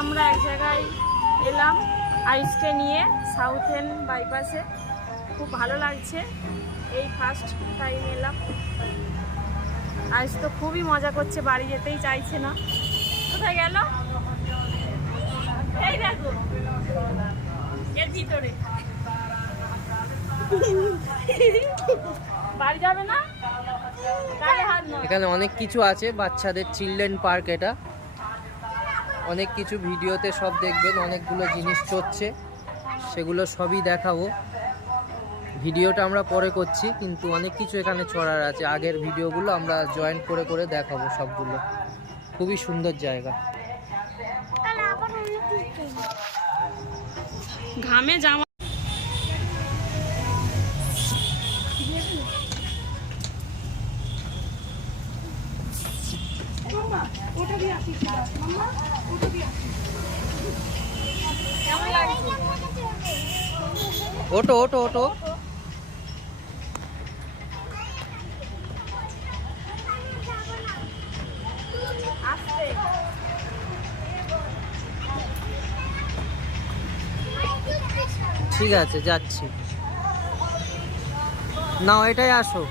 আমরা এক জায়গায় এলাম আইসকে নিয়ে সাউথ এন্ড বাইপাসে। খুব ভালো লাগছে, এই ফার্স্ট টাইম এলাম। আইস তো খুবই মজা করছে, বাড়ি যেতেই চাইছে না। কোথায় গেল? এই দেখো এর ভিতরে। বাড়ি যাবে না? এখানে অনেক কিছু আছে, বাচ্চাদের চিলড্রেন পার্ক। এটা অনেক কিছু ভিডিওতে সব দেখবেন, অনেকগুলো জিনিস চলছে, সেগুলো সবই দেখাবো। ভিডিওটা আমরা পরে করছি, কিন্তু অনেক কিছু এখানে চড়ার আছে। আগের ভিডিওগুলো আমরা জয়েন্ট করে করে দেখাবো সবগুলো। খুবই সুন্দর জায়গা। ঘামে জামা ওটো ওটো ওটো। ঠিক আছে, যাচ্ছি। নাও, এটাই আসো।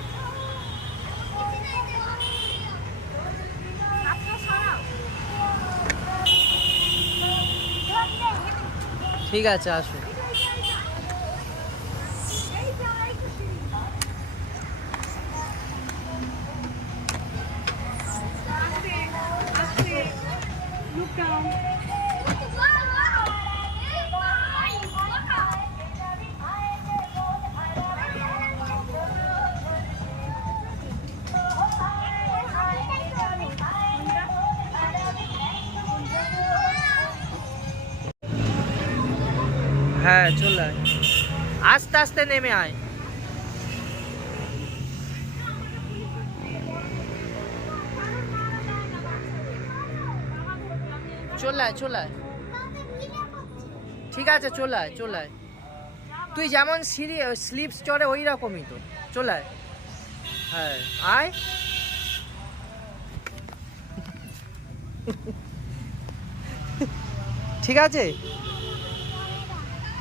ঠিক আছে, আসো। হ্যাঁ, চলে আয়, আস্তে আস্তে নেমে আয়। চলে আয়, চলে আয়। ঠিক আছে, চলে আয়, চলে আয়। তুই যেমন স্লিপস চড়ে ওই রকমই তো। চলে আয়। হ্যাঁ, আয়। ঠিক আছে।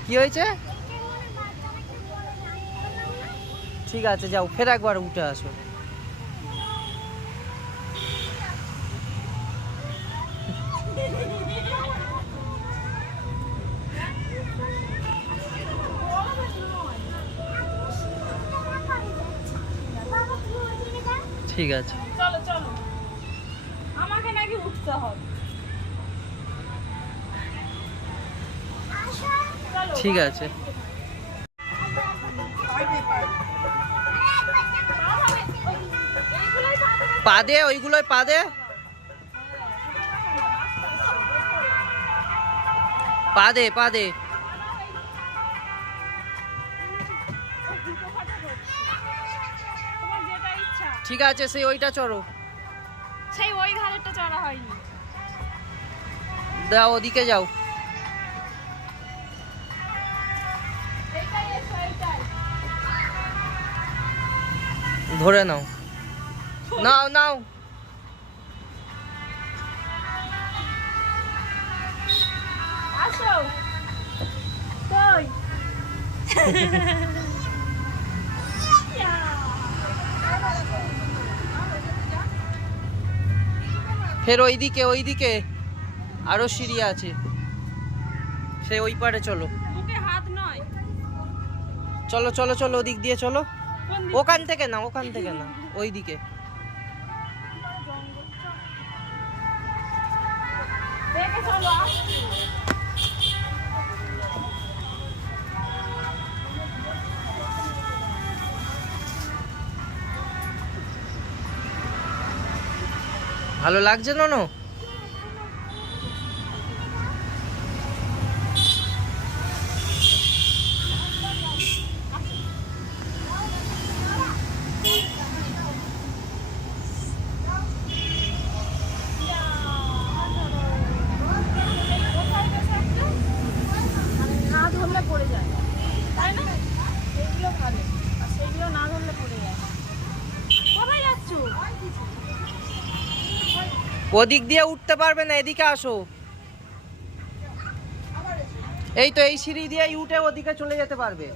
কি হয়েছে? ঠিক আছে, যাও, ফের একবার উঠে আসো। ঠিক আছে, চলো চলো, আমাকে নাকি উঠতে হবে। ঠিক আছে। পা দে, ওইগুলোই পা দে, পা দে, পা দে। ঠিক আছে, সেই ওইটা চড়ো। সেই ওই ঘাড়েরটা চড়া হয়নি। দাও, ওদিকে যাও। ধরে নাও, নাও নাও। আসো কই। ফের ওইদিকে, ওইদিকে আরো সিঁড়ি আছে, সে ওই পারে চলো। মুখে হাত নয়। চলো চলো চলো, ওদিক দিয়ে চলো। ওখান থেকে না, ওখান থেকে না, ওইদিকে। দেখে চলো, আসছি। ভালো লাগছে ননো? পড়ে যায়, তাই না? এইগুলো ভালো, আর সেইগুলো না ধরলে পড়ে যায়। কোথায় যাচ্ছ? ওদিক দিয়ে উঠতে পারবে না, এদিকে আসো। এই তো এই সিঁড়ি দিয়েই উঠে ওদিকে চলে যেতে পারবে।